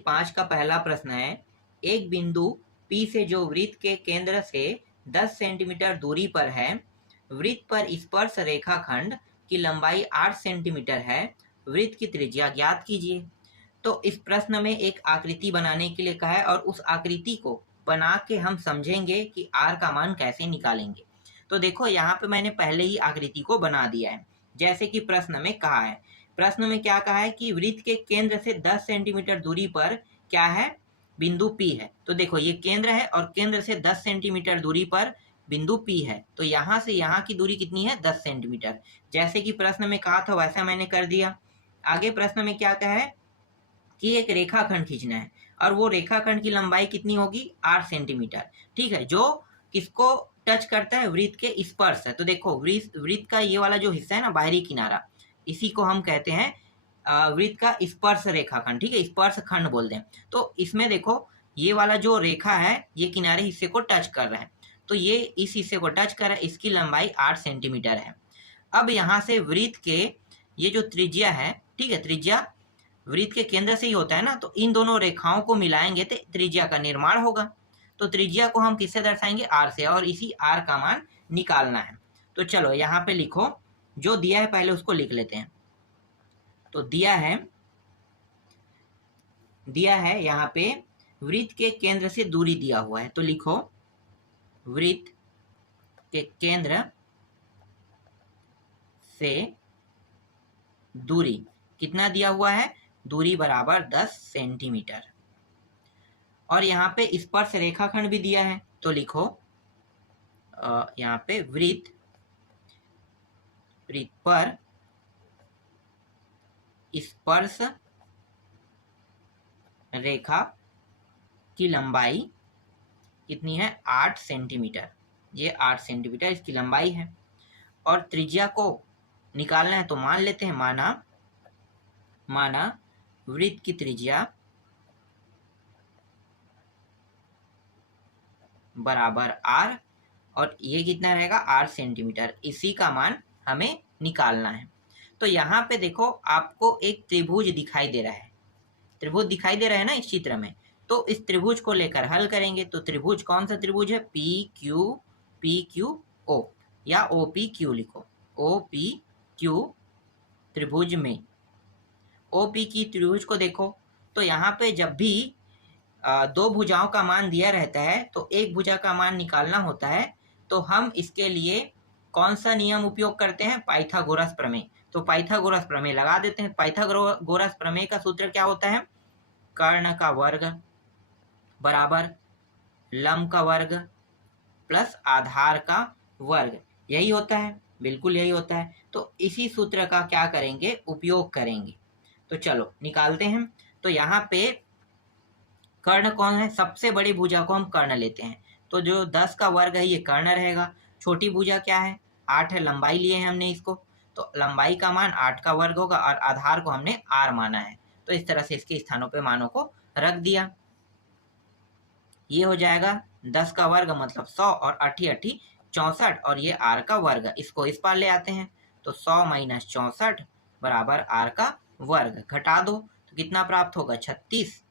5 का पहला प्रश्न है, एक बिंदु P से जो वृत्त के केंद्र से 10 सेंटीमीटर दूरी पर है, वृत्त पर स्पर्श रेखाखंड की लंबाई 8 सेंटीमीटर है, वृत्त की त्रिज्या ज्ञात कीजिए। तो इस प्रश्न में एक आकृति बनाने के लिए कहा है और उस आकृति को बना के हम समझेंगे कि r का मान कैसे निकालेंगे। तो देखो यहाँ पे मैंने पहले ही आकृति को बना दिया है, जैसे कि प्रश्न में कहा है। प्रश्न में क्या कहा है कि वृत्त के केंद्र से 10 सेंटीमीटर दूरी पर क्या है, बिंदु P है। तो देखो ये केंद्र है और केंद्र से 10 सेंटीमीटर दूरी पर बिंदु P है। तो यहाँ से यहाँ की दूरी कितनी है, 10 सेंटीमीटर। जैसे कि प्रश्न में कहा था वैसा मैंने कर दिया। आगे प्रश्न में क्या कहा है कि एक रेखाखंड खींचना है और वो रेखाखंड की लंबाई कितनी होगी, 8 सेंटीमीटर। ठीक है, जो किसको टच करता है, वृत्त के स्पर्श है। तो देखो वृत्त का ये वाला जो हिस्सा है ना, बाहरी किनारा, इसी को हम कहते हैं वृत्त का स्पर्श रेखाखंड। ठीक है, स्पर्श खंड बोलते हैं। तो इसमें देखो ये वाला जो रेखा है ये किनारे हिस्से को टच कर रहा है, तो ये इस हिस्से को टच कर रहा है, इसकी लंबाई 8 सेंटीमीटर है। अब यहाँ से वृत्त के ये जो त्रिज्या है, ठीक है, त्रिज्या वृत्त के केंद्र से ही होता है ना, तो इन दोनों रेखाओं को मिलाएंगे तो त्रिज्या का निर्माण होगा। तो त्रिज्या को हम किससे दर्शाएंगे, r से, और इसी r का मान निकालना है। तो चलो यहाँ पे लिखो, जो दिया है पहले उसको लिख लेते हैं। तो दिया है यहाँ पे वृत्त के केंद्र से दूरी दिया हुआ है। तो लिखो वृत्त के केंद्र से दूरी कितना दिया हुआ है, दूरी बराबर 10 सेंटीमीटर। और यहाँ पे स्पर्श रेखाखंड भी दिया है। तो लिखो यहाँ पे वृत्त पर स्पर्श रेखा की लंबाई कितनी है, 8 सेंटीमीटर। ये 8 सेंटीमीटर इसकी लंबाई है। और त्रिज्या को निकालना है, तो मान लेते हैं, माना वृत्त की त्रिज्या बराबर r, और ये कितना रहेगा, 8 सेंटीमीटर। इसी का मान हमें निकालना है। तो यहाँ पे देखो आपको एक त्रिभुज दिखाई दे रहा है, त्रिभुज दिखाई दे रहा है ना इस चित्र में। तो इस त्रिभुज को लेकर हल करेंगे। तो त्रिभुज कौन सा त्रिभुज है, पी क्यू ओ, या OPQ लिखो। OPQ त्रिभुज में OPQ त्रिभुज को देखो, तो यहाँ पे जब भी दो भुजाओं का मान दिया रहता है तो एक भुजा का मान निकालना होता है। तो हम इसके लिए कौन सा नियम उपयोग करते हैं, पाइथागोरस प्रमेय। तो पाइथागोरस प्रमेय लगा देते हैं। पाइथागोरस प्रमेय का सूत्र क्या होता है, कर्ण का वर्ग बराबर लंब का वर्ग प्लस आधार का वर्ग, यही होता है, बिल्कुल यही होता है। तो इसी सूत्र का क्या करेंगे, उपयोग करेंगे। तो चलो निकालते हैं। तो यहाँ पे कर्ण कौन है, सबसे बड़ी भुजा को हम कर्ण लेते हैं। तो जो 10 का वर्ग है ये कर्ण रहेगा। छोटी भुजा क्या है, 8 है, लंबाई लिए हैं हमने इसको, तो लंबाई का मान 8 का वर्ग होगा और आधार को हमने r माना है। तो इस तरह से इसके स्थानों पे मानों को रख दिया। ये हो जाएगा 10 का वर्ग मतलब 100 और 8 8 64, और ये r का वर्ग, इसको इस पार ले आते हैं। तो 100 माइनस 64 बराबर r का वर्ग, घटा दो तो कितना प्राप्त होगा, 36,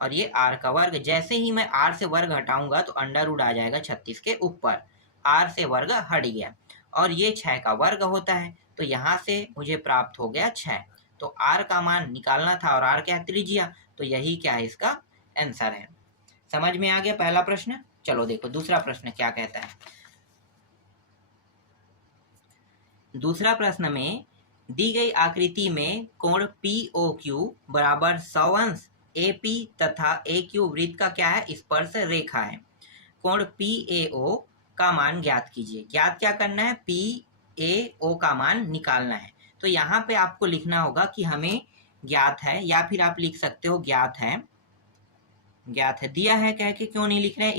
और ये r का वर्ग। जैसे ही मैं r से वर्ग हटाऊंगा तो अंडर रूट आ जाएगा 36 के ऊपर, r से वर्ग हट गया, और ये 6 का वर्ग होता है। तो यहाँ से मुझे प्राप्त हो गया 6। तो r का मान निकालना था और r क्या है, त्रिज्या। तो यही क्या है, इसका आंसर है। समझ में आ गया पहला प्रश्न। चलो देखो दूसरा प्रश्न क्या कहता है। दूसरा प्रश्न में दी गई आकृति में कोण POQ बराबर 100 अंश AP तथा AQ वृत्त का क्या है, स्पर्श रेखा है। कोण PAO का मान ज्ञात कीजिए। ज्ञात क्या करना है, PAO का मान निकालना है। तो यहाँ पे आपको लिखना होगा कि हमें ज्ञात है, या फिर आप लिख सकते हो ज्ञात है। दिया है कह के क्यों नहीं लिख रहे हैं,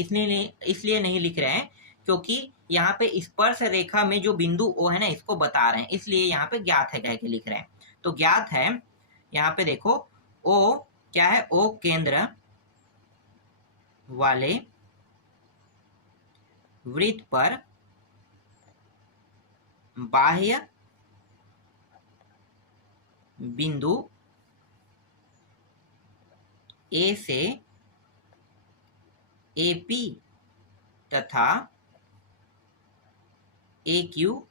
इसलिए नहीं लिख रहे हैं क्योंकि यहाँ पे स्पर्श रेखा में जो बिंदु O है ना, इसको बता रहे हैं, इसलिए यहाँ पे ज्ञात है कह के लिख रहे हैं। तो ज्ञात है, यहाँ पे देखो O क्या है, O केंद्र वाले वृत्त पर बाह्य बिंदु ए से AP तथा AQ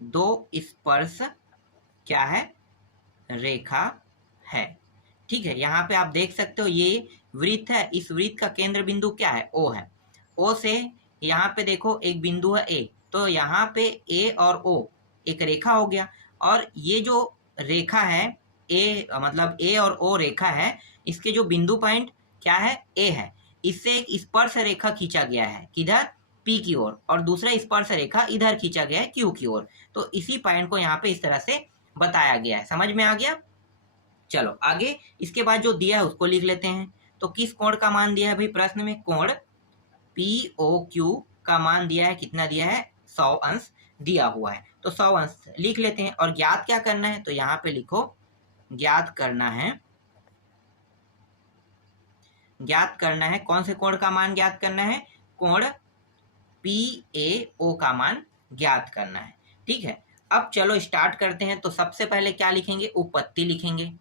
दो स्पर्श क्या है, रेखा है। ठीक है, यहाँ पे आप देख सकते हो ये वृत्त है, इस वृत्त का केंद्र बिंदु क्या है, O है। O से यहाँ पे देखो एक बिंदु है A, तो यहाँ पे A और O एक रेखा हो गया, और ये जो रेखा है A, मतलब A और O रेखा है, इसके जो बिंदु पॉइंट क्या है, A है। इससे एक स्पर्श रेखा खींचा गया है, किधर, P की ओर, और दूसरा स्पर्श रेखा इधर खींचा गया है, Q की ओर। तो इसी पॉइंट को यहाँ पे इस तरह से बताया गया है। समझ में आ गया? चलो आगे, इसके बाद जो दिया है उसको लिख लेते हैं। तो किस कोण का मान दिया है भाई प्रश्न में, कोण POQ का मान दिया है, कितना दिया है, 100 अंश दिया हुआ है। तो 100 अंश लिख लेते हैं, और ज्ञात क्या करना है, तो यहाँ पे लिखो ज्ञात करना है कौन से कोण का मान ज्ञात करना है, कोण PAO का मान ज्ञात करना है। ठीक है, अब चलो स्टार्ट करते हैं। तो सबसे पहले क्या लिखेंगे, उपपत्ति लिखेंगे,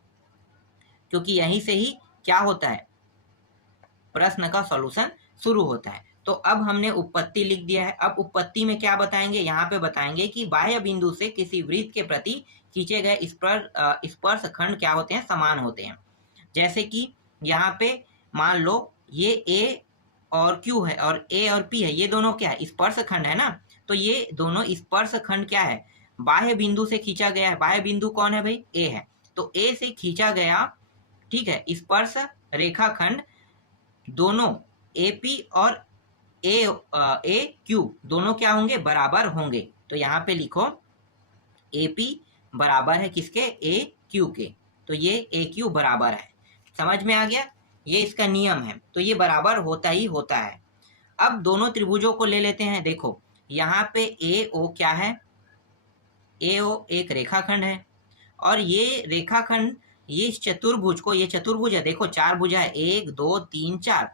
क्योंकि यहीं से ही क्या होता है, प्रश्न का सॉल्यूशन शुरू होता है। तो अब हमने उपपत्ति लिख दिया है। अब उपपत्ति में क्या बताएंगे, यहाँ पे बताएंगे कि बाह्य बिंदु से किसी वृत्त के प्रति खींचे गए स्पर्श खंड क्या होते हैं, समान होते हैं। जैसे कि यहाँ पे मान लो ये A और Q है और A और P है, ये दोनों क्या है, स्पर्श खंड है ना। तो ये दोनों स्पर्श खंड क्या है, बाह्य बिंदु से खींचा गया है। बाह्य बिंदु कौन है भाई, A है। तो A से खींचा गया, ठीक है, स्पर्श रेखाखंड दोनों AP और AQ दोनों क्या होंगे, बराबर होंगे। तो यहाँ पे लिखो AP बराबर है किसके, AQ के। तो ये AQ बराबर है। समझ में आ गया, ये इसका नियम है। तो ये बराबर होता ही होता है। अब दोनों त्रिभुजों को ले लेते हैं। देखो यहाँ पे AO क्या है, AO एक रेखाखंड है, और ये रेखाखंड, ये इस चतुर्भुज को, ये चतुर्भुज है, देखो चार भुजा है, 1 2 3 4,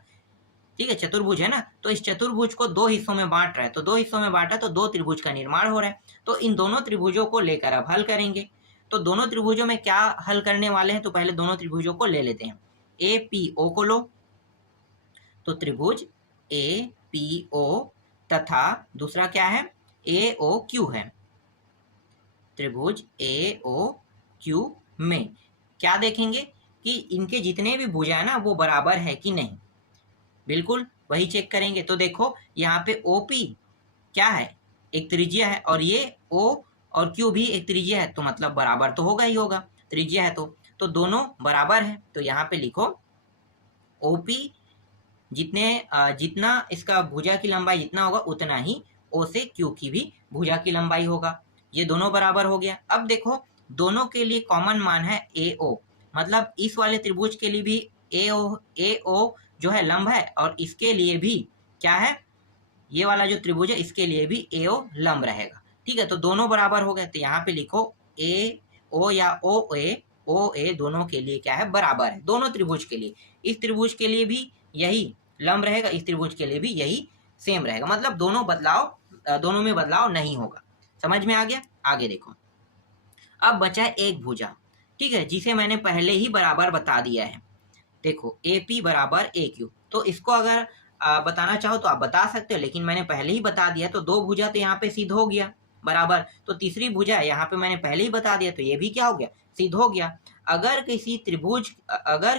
ठीक है, चतुर्भुज है ना। तो इस चतुर्भुज को दो हिस्सों में बांट रहा है, तो दो हिस्सों में बांटा तो दो त्रिभुज का निर्माण हो रहा है। तो इन दोनों त्रिभुजों को लेकर अब हल करेंगे। तो दोनों त्रिभुजों में क्या हल करने वाले हैं, तो पहले दोनों त्रिभुजों को ले लेते हैं। APO को लो, तो त्रिभुज APO तथा दूसरा क्या है, AOQ है। त्रिभुज AOQ में क्या देखेंगे कि इनके जितने भी भुजा है ना वो बराबर है कि नहीं, बिल्कुल वही चेक करेंगे। तो देखो यहाँ पे OP क्या है, एक त्रिज्या है, और ये O और Q भी एक त्रिज्या है, तो मतलब बराबर तो होगा ही होगा, त्रिज्या है तो दोनों बराबर है। तो यहाँ पे लिखो OP जितना इसका भुजा की लंबाई जितना होगा उतना ही O से Q की भी भुजा की लंबाई होगा। ये दोनों बराबर हो गया। अब देखो दोनों के लिए कॉमन मान है AO, मतलब इस वाले त्रिभुज के लिए भी AO जो है लंब है, और इसके लिए भी क्या है, ये वाला जो त्रिभुज है इसके लिए भी AO लंब रहेगा। ठीक है, तो दोनों बराबर हो गए। तो यहाँ पे लिखो AO या OA दोनों के लिए क्या है, बराबर है, दोनों त्रिभुज के लिए। इस त्रिभुज के लिए भी यही लंब रहेगा, इस त्रिभुज के लिए भी यही सेम रहेगा, मतलब दोनों में बदलाव नहीं होगा। समझ में आ गया? आगे देखो, अब बचा है एक भुजा, ठीक है, जिसे मैंने पहले ही बराबर बता दिया है। देखो AP बराबर AQ, तो इसको अगर बताना चाहो तो आप बता सकते हो, लेकिन मैंने पहले ही बता दिया, तो दो भुजा तो यहाँ पे सिद्ध हो गया बराबर। तो तीसरी भुजा यहाँ पे मैंने पहले ही बता दिया, तो ये भी क्या हो गया, सिद्ध हो गया। अगर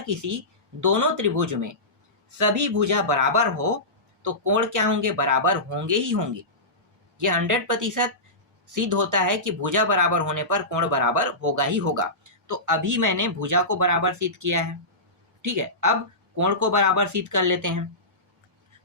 किसी दोनों त्रिभुज में सभी भुजा बराबर हो तो कोण क्या होंगे, बराबर होंगे ही होंगे। ये 100% सिद्ध होता है कि भुजा बराबर होने पर कोण बराबर होगा ही होगा। तो अभी मैंने भुजा को बराबर सिद्ध किया है, ठीक है। अब कोण को बराबर सिद्ध कर लेते हैं।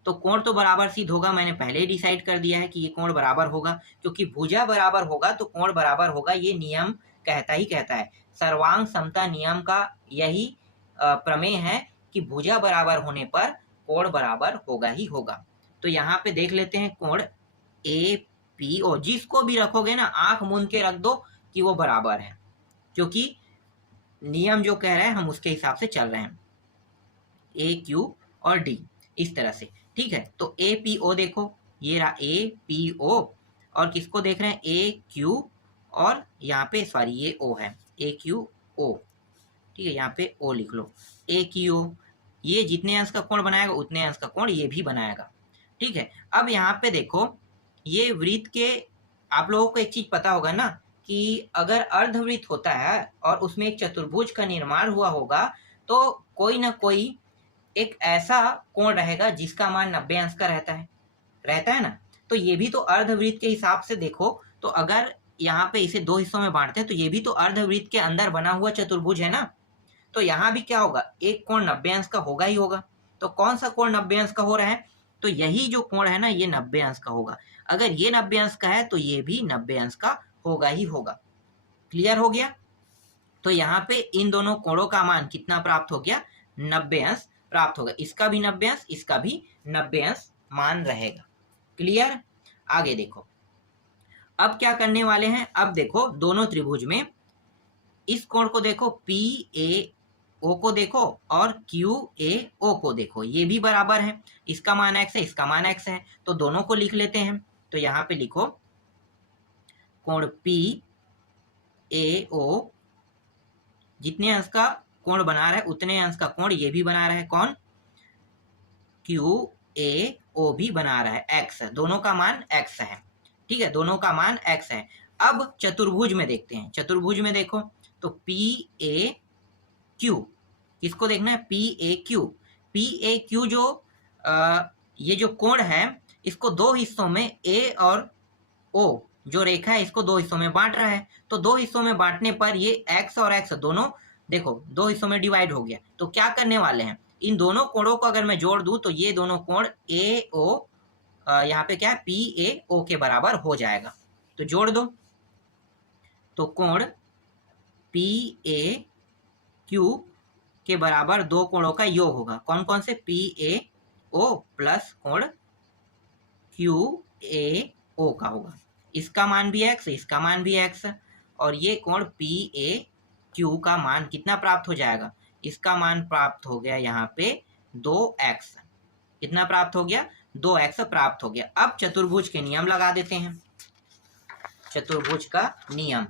तो कोण तो बराबर सिद्ध होगा, मैंने पहले ही डिसाइड कर दिया है कि ये कोण बराबर होगा, क्योंकि भुजा बराबर होगा तो कोण बराबर होगा, ये नियम कहता है। सर्वांग समता नियम का यही प्रमेय है कि भुजा बराबर होने पर कोण बराबर होगा ही होगा। तो यहाँ पे देख लेते हैं कोण APO, जिसको भी रखोगे ना आंख मूंद के रख दो कि वो बराबर है, क्योंकि नियम जो कह रहे हैं हम उसके हिसाब से चल रहे हैं। AQ और D इस तरह से, ठीक है। तो APO देखो, ये रहा APO, और किसको देख रहे हैं, AQ, और यहाँ पे सॉरी ये O है, AQO, ठीक है, यहाँ पे O लिख लो, AQO। ये जितने अंश का कोण बनाएगा उतने अंश का कोण ये भी बनाएगा। ठीक है, अब यहाँ पे देखो, ये वृत्त के आप लोगों को एक चीज पता होगा ना कि अगर अर्धवृत्त होता है और उसमें एक चतुर्भुज का निर्माण हुआ होगा तो कोई ना कोई एक ऐसा कोण रहेगा जिसका मान 90 अंश का रहता है ना। तो ये भी तो अर्धवृत्त के हिसाब से देखो, तो अगर यहाँ पे इसे दो हिस्सों में बांटते हैं तो ये भी तो अर्धवृत्त के अंदर बना हुआ चतुर्भुज है ना। तो यहाँ भी क्या होगा, एक कोण 90 अंश का होगा ही होगा। तो कौन सा कोण 90 अंश का हो रहा है, तो यही जो कोण है ना ये 90 अंश का होगा। अगर ये 90 अंश का है तो ये भी 90 अंश का होगा ही होगा। क्लियर हो गया। तो यहाँ पे इन दोनों कोणों का मान कितना प्राप्त हो गया, 90 अंश प्राप्त होगा। इसका भी 90 अंश, इसका भी 90 अंश मान रहेगा। क्लियर। आगे देखो, अब क्या करने वाले हैं, अब देखो दोनों त्रिभुज में इस कोण को देखो, पी ए ओ को देखो और क्यू ए ओ को देखो, ये भी बराबर है। इसका मान x है, इसका मान x है, तो दोनों को लिख लेते हैं। तो यहाँ पे लिखो कोण पी ए ओ जितने अंश का कोण बना रहा है उतने अंश का कोण ये भी बना रहा है। कौन, क्यू ए ओ भी बना रहा है, x, दोनों का मान x है। ठीक है, दोनों का मान x है। अब चतुर्भुज में देखते हैं, चतुर्भुज में देखो तो पी ए क्यू, किसको देखना है, P A Q. P A Q जो ये जो कोण है इसको दो हिस्सों में ए और ओ जो रेखा है इसको दो हिस्सों में बांट रहा है। तो दो हिस्सों में बांटने पर ये x और x दोनों देखो दो हिस्सों में डिवाइड हो गया। तो क्या करने वाले हैं, इन दोनों कोणों को अगर मैं जोड़ दूं तो ये दोनों कोण ए ओ यहाँ पे क्या है, पी ए ओ के बराबर हो जाएगा। तो जोड़ दो, तो कोण पी ए क्यू के बराबर दो कोणों का योग होगा। कौन कौन से, पी ए ओ प्लस कोण क्यू ए ओ का होगा। इसका मान भी x, इसका मान भी x, और ये कोण पी ए क्यू का मान कितना प्राप्त हो जाएगा, इसका मान प्राप्त हो गया यहाँ पे 2x। कितना प्राप्त हो गया, 2x प्राप्त हो गया। अब चतुर्भुज के नियम लगा देते हैं, चतुर्भुज का नियम।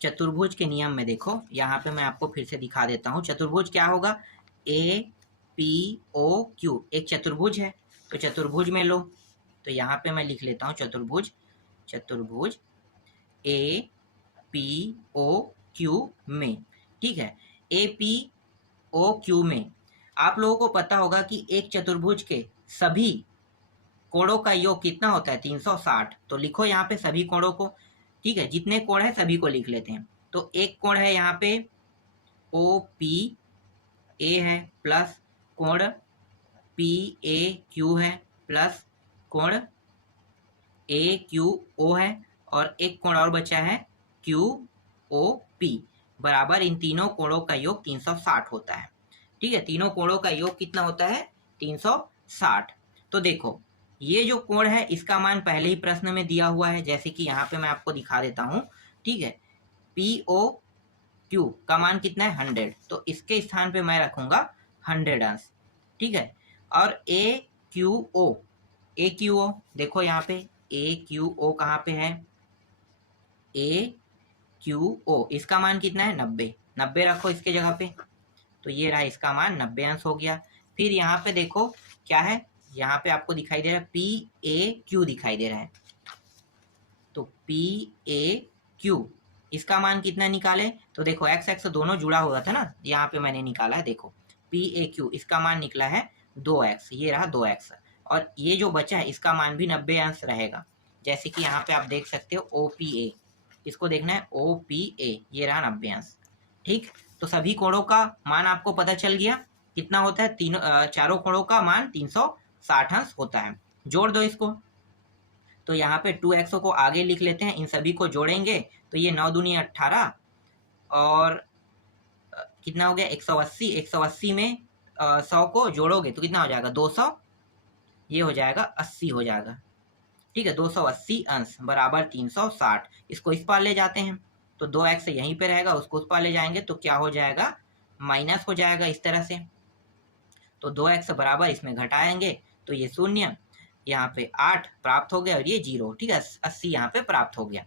चतुर्भुज के नियम में देखो, यहाँ पे मैं आपको फिर से दिखा देता हूँ। चतुर्भुज क्या होगा, ए पी ओ क्यू एक चतुर्भुज है। तो चतुर्भुज में लो, तो यहाँ पे मैं लिख लेता हूँ चतुर्भुज, चतुर्भुज ए पी ओ क्यू में। ठीक है, ए पी ओ क्यू में आप लोगों को पता होगा कि एक चतुर्भुज के सभी कोणों का योग कितना होता है, 360। तो लिखो यहाँ पे सभी कोणों को। ठीक है, जितने कोण है सभी को लिख लेते हैं। तो एक कोण है यहाँ पे ओ पी ए है, प्लस कोण पी ए क्यू है, प्लस कोण ए क्यू ओ है, और एक कोण और बचा है क्यू ओ पी, बराबर इन तीनों कोणों का योग 360 होता है। ठीक है, तीनों कोणों का योग कितना होता है, 360। तो देखो ये जो कोण है इसका मान पहले ही प्रश्न में दिया हुआ है, जैसे कि यहाँ पे मैं आपको दिखा देता हूँ। ठीक है, पी ओ क्यू का मान कितना है, 100, तो इसके स्थान पे मैं रखूंगा 100 अंश। ठीक है, और ए क्यू ओ, ए क्यू ओ देखो यहाँ पे ए क्यू ओ कहाँ पे है, ए क्यू ओ, इसका मान कितना है, 90, 90 रखो इसके जगह पे। तो ये रहा इसका मान 90 अंश हो गया। फिर यहाँ पे देखो क्या है, यहाँ पे आपको दिखाई दे रहा है पी ए क्यू दिखाई दे रहा है। तो पी ए क्यू इसका मान कितना निकाले, तो देखो एक्स एक्स दोनों जुड़ा हुआ था ना, यहाँ पे मैंने निकाला है। देखो पी ए क्यू इसका मान निकला है 2x, ये रहा 2x, और ये जो बचा है इसका मान भी 90 अंश रहेगा। जैसे कि यहाँ पे आप देख सकते हो ओ पी ए, इसको देखना है ओ पी ए, ये रहा 90 अंश। ठीक, तो सभी कोणों का मान आपको पता चल गया कितना होता है, तीनों चारों कोणों का मान 360 अंश होता है। जोड़ दो इसको, तो यहाँ पे 2x को आगे लिख लेते हैं, इन सभी को जोड़ेंगे तो ये 9 दूनी 18, और कितना हो गया 180, 180 में 100 को जोड़ोगे तो कितना हो जाएगा 200, ये हो जाएगा 80 हो जाएगा। ठीक है, 280 अंश बराबर 360। इसको इस पार ले जाते हैं तो 2x यहीं पे रहेगा, उसको उस पार ले जाएंगे तो क्या हो जाएगा, माइनस हो जाएगा इस तरह से। तो 2x बराबर इसमें घटाएंगे तो ये 0, यहाँ पे 8 प्राप्त हो गया और ये 0। ठीक है, 80 यहाँ पे प्राप्त हो गया।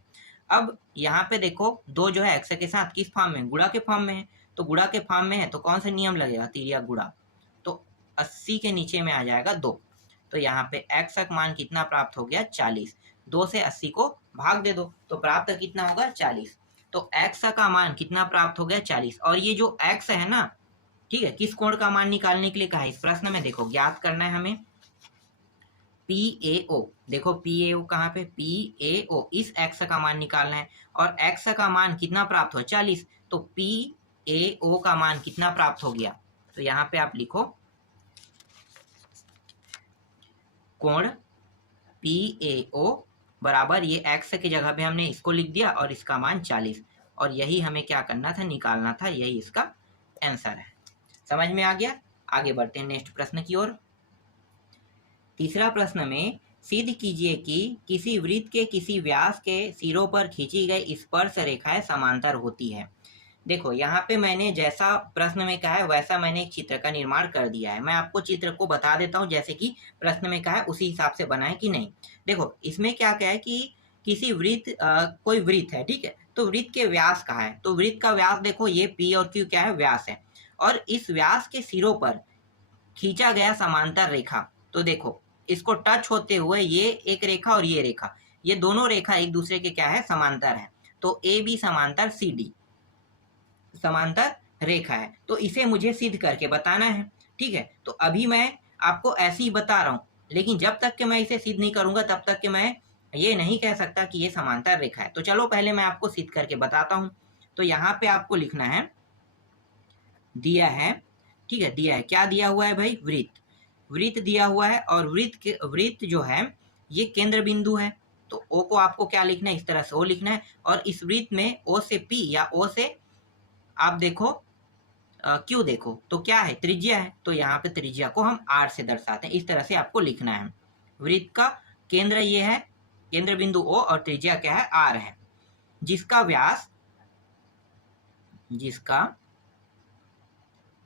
अब यहाँ पे देखो 2 जो है एक्स के साथ किस फॉर्म में, गुणा के फॉर्म में है, तो गुणा के फॉर्म में है तो कौन सा नियम लगेगा, तिर्यक गुणा, तो 80 के नीचे में आ जाएगा 2। तो यहाँ पे x का मान कितना प्राप्त हो गया 40, 2 से 80 को भाग दे दो तो प्राप्त कितना होगा 40। तो x का मान कितना प्राप्त हो गया 40, और ये जो x है ना, ठीक है, किस कोण का मान निकालने के लिए कहा है इस प्रश्न में, देखो ज्ञात करना है हमें PAO। देखो PAO कहाँ पे, PAO इस x का मान निकालना है, और x का मान कितना प्राप्त हो 40, तो PAO का मान कितना प्राप्त हो गया, तो यहाँ पे आप लिखो कोण PAO बराबर, ये x की जगह पे हमने इसको लिख दिया और इसका मान 40, और यही हमें क्या करना था, निकालना था, यही इसका आंसर है। समझ में आ गया। आगे बढ़ते हैं नेक्स्ट प्रश्न की ओर। तीसरा प्रश्न में सिद्ध कीजिए कि किसी वृत्त के किसी व्यास के सिरों पर खींची गई स्पर्श रेखाएं समांतर होती है। देखो यहाँ पे मैंने जैसा प्रश्न में कहा है वैसा मैंने एक चित्र का निर्माण कर दिया है। मैं आपको चित्र को बता देता हूँ, जैसे कि प्रश्न में कहा है उसी हिसाब से बनाए कि नहीं। देखो इसमें क्या क्या है कि किसी वृत्त, कोई वृत्त है, ठीक है, तो वृत्त के व्यास कहा है, तो वृत्त का व्यास देखो ये P और Q क्या है, व्यास है, और इस व्यास के सिरों पर खींचा गया समांतर रेखा, तो देखो इसको टच होते हुए ये एक रेखा और ये रेखा, ये दोनों रेखा एक दूसरे के क्या है, समांतर है, तो AB समांतर CD समांतर रेखा है, तो इसे मुझे सिद्ध करके बताना है। ठीक है, तो अभी मैं आपको ऐसे ही बता रहा हूँ, लेकिन जब तक कि मैं इसे सिद्ध नहीं करूंगा तब तक कि मैं ये नहीं कह सकता कि ये समांतर रेखा है। तो चलो पहले मैं आपको सिद्ध करके बताता हूँ। तो यहाँ पे आपको लिखना है, दिया है, ठीक है, दिया है, क्या दिया हुआ है भाई, वृत्त, वृत्त दिया हुआ है, और वृत्त जो है ये केंद्र बिंदु है, तो O को आपको क्या लिखना है, इस तरह से O लिखना है, और इस वृत्त में O से P या O से आप देखो क्यों, देखो तो क्या है, त्रिज्या है, तो यहाँ पे त्रिज्या को हम R से दर्शाते हैं, इस तरह से आपको लिखना है। वृत्त का केंद्र ये है, केंद्र बिंदु O, और त्रिज्या क्या है, R है, जिसका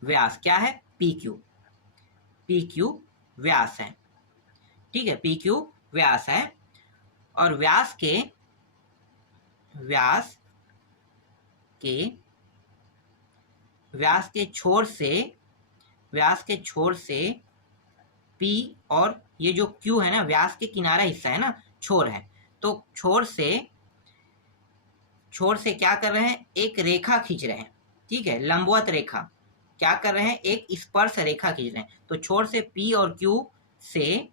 व्यास क्या है, PQ व्यास है, ठीक है, PQ व्यास है, और व्यास के छोर से P, और ये जो Q है ना, व्यास के किनारा हिस्सा है ना, छोर है, तो छोर से क्या कर रहे हैं, एक रेखा खींच रहे हैं, ठीक है, लंबवत रेखा, क्या कर रहे हैं, एक स्पर्श रेखा खींच रहे हैं, तो छोर से P और Q से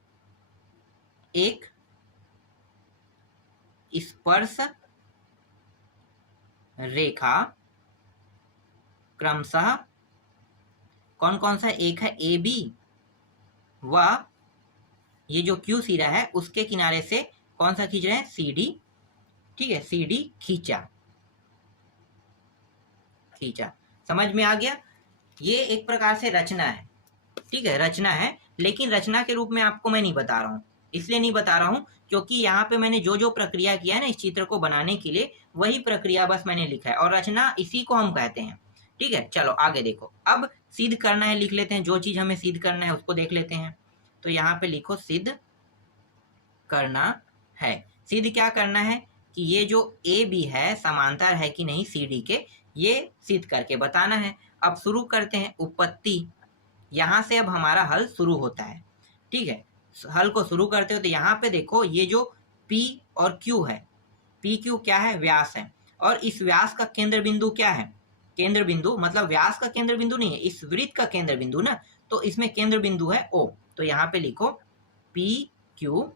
एक स्पर्श रेखा क्रमशः कौन कौन सा, एक है AB व ये जो Q सिरा है उसके किनारे से कौन सा खींच रहे हैं, CD, ठीक है, CD खींचा। समझ में आ गया। ये एक प्रकार से रचना है, ठीक है, रचना है, लेकिन रचना के रूप में आपको मैं नहीं बता रहा हूँ, इसलिए नहीं बता रहा हूँ क्योंकि यहाँ पे मैंने जो जो प्रक्रिया किया है ना इस चित्र को बनाने के लिए, वही प्रक्रिया बस मैंने लिखा है, और रचना इसी को हम कहते हैं। ठीक है, चलो आगे देखो, अब सिद्ध करना है, लिख लेते हैं, जो चीज हमें सिद्ध करना है उसको देख लेते हैं। तो यहाँ पे लिखो सिद्ध करना है। सिद्ध क्या करना है कि ये जो AB है समांतर है कि नहीं CD के, ये सिद्ध करके बताना है। अब शुरू करते हैं, उत्पत्ति, यहाँ से अब हमारा हल शुरू होता है। ठीक है, हल को शुरू करते हो तो यहाँ पे देखो ये जो P और Q है, PQ क्या है, व्यास है, और इस व्यास का केंद्र बिंदु क्या है, केंद्र बिंदु मतलब व्यास का केंद्र बिंदु नहीं है, इस वृत्त का केंद्र बिंदु ना, तो इसमें केंद्र बिंदु है O, तो यहाँ पे लिखो PQ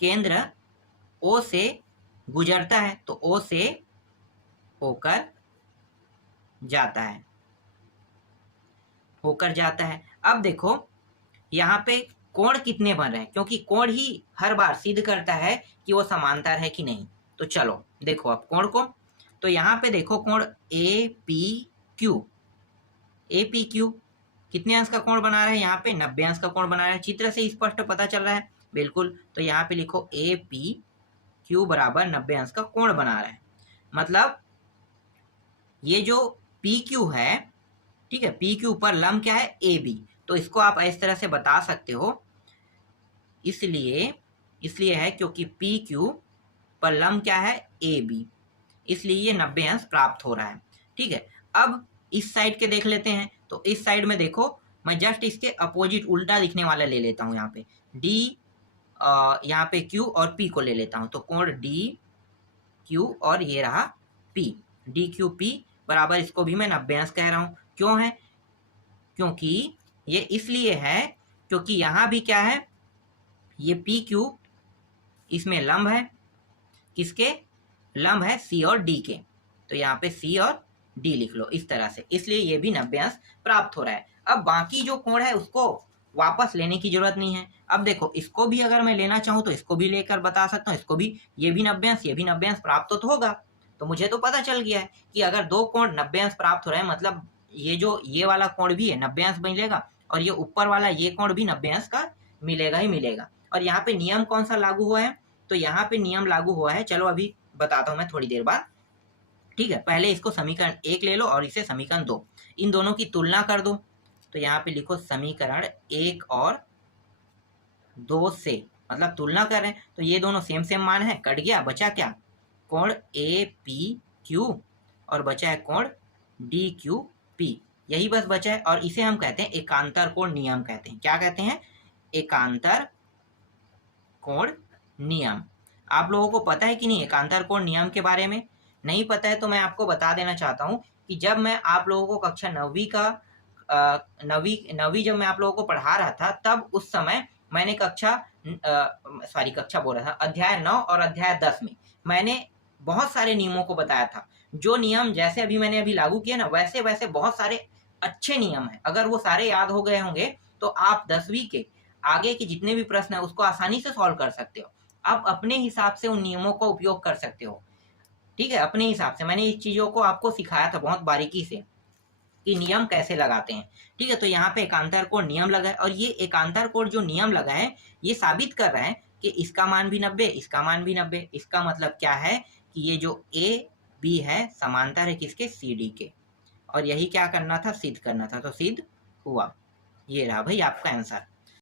केंद्र O से गुजरता है, तो O से होकर जाता है। अब देखो यहाँ पे कोण कितने बन रहे हैं, क्योंकि कोण ही हर बार सिद्ध करता है कि वो समांतर है कि नहीं। तो चलो देखो अब कोण को, तो यहाँ पे देखो कोण APQ कितने अंश का कोण बना रहा है, यहाँ पे 90 अंश का कोण बना रहा है, चित्र से स्पष्ट पता चल रहा है, बिल्कुल। तो यहाँ पे लिखो APQ बराबर 90 अंश का कोण बना रहा है, मतलब ये जो PQ है, ठीक है, PQ पर लंब क्या है, AB, तो इसको आप इस तरह से बता सकते हो, इसलिए है क्योंकि PQ पर लंब क्या है ए बी, इसलिए ये 90 अंश प्राप्त हो रहा है। ठीक है, अब इस साइड के देख लेते हैं। तो इस साइड में देखो मैं जस्ट इसके अपोजिट उल्टा दिखने वाला ले लेता हूँ। यहाँ पे डी, यहाँ पे क्यू और पी को ले लेता हूँ। तो कोण डी क्यू और ये रहा पी, डी क्यू पी बराबर, इसको भी मैं 90 अंश कह रहा हूँ। क्यों है? क्योंकि ये इसलिए है क्योंकि यहाँ भी क्या है, ये पी क्यू इसमें लंब है, किसके लंब है सी और डी के। तो यहाँ पे सी और डी लिख लो इस तरह से, इसलिए ये भी 90 अंश प्राप्त हो रहा है। अब बाकी जो कोण है उसको वापस लेने की जरूरत नहीं है। अब देखो इसको भी अगर मैं लेना चाहूँ तो इसको भी लेकर बता सकता हूँ, इसको भी, ये भी 90 अंश, ये भी 90 अंश प्राप्त तो होगा। तो मुझे तो पता चल गया है कि अगर दो कोण 90 अंश प्राप्त हो रहे हैं, मतलब ये जो ये वाला कोण भी है 90 अंश मिलेगा और ये ऊपर वाला ये कोण भी 90 अंश का मिलेगा ही मिलेगा। और यहाँ पे नियम कौन सा लागू हुआ है? तो यहाँ पे नियम लागू हुआ है, चलो अभी बताता हूँ मैं थोड़ी देर बाद। ठीक है, पहले इसको समीकरण 1 ले लो और इसे समीकरण 2, इन दोनों की तुलना कर दो। तो यहाँ पे लिखो समीकरण 1 और 2 से, मतलब तुलना कर रहे हैं तो ये दोनों सेम सेम मान है, कट गया, बचा क्या? कोण ए पी क्यू और बचा है कोण डी क्यू पी, यही बस बचा है। और इसे हम कहते हैं एकांतर कोण नियम कहते हैं। क्या कहते हैं? एकांतर कोण नियम। आप लोगों को पता है कि नहीं एकांतर कोण नियम के बारे में? नहीं पता है तो मैं आपको बता देना चाहता हूँ कि जब मैं आप लोगों को कक्षा 9वीं का नवी जब मैं आप लोगों को पढ़ा रहा था, तब उस समय मैंने कक्षा बोल रहा था, अध्याय 9 और अध्याय 10 में मैंने बहुत सारे नियमों को बताया था। जो नियम जैसे अभी मैंने अभी लागू किया ना, वैसे वैसे बहुत सारे अच्छे नियम हैं। अगर वो सारे याद हो गए होंगे तो आप 10वीं के आगे के जितने भी प्रश्न है उसको आसानी से सॉल्व कर सकते हो। आप अपने हिसाब से उन नियमों का उपयोग कर सकते हो। ठीक है, अपने हिसाब से मैंने इस चीजों को आपको सिखाया था बहुत बारीकी से कि नियम कैसे लगाते हैं। ठीक है, तो यहाँ पे एकांतर कोण नियम लगा है और ये एकांतर कोण जो नियम लगा है ये साबित कर रहा है कि इसका मान भी 90, इसका मान भी 90। इसका मतलब क्या है कि ये जो ए बी है समांतर है किसके? सी डी के। और यही क्या करना था? सिद्ध करना था। तो सिद्ध हुआ। ये रहा भाई आपका आंसर।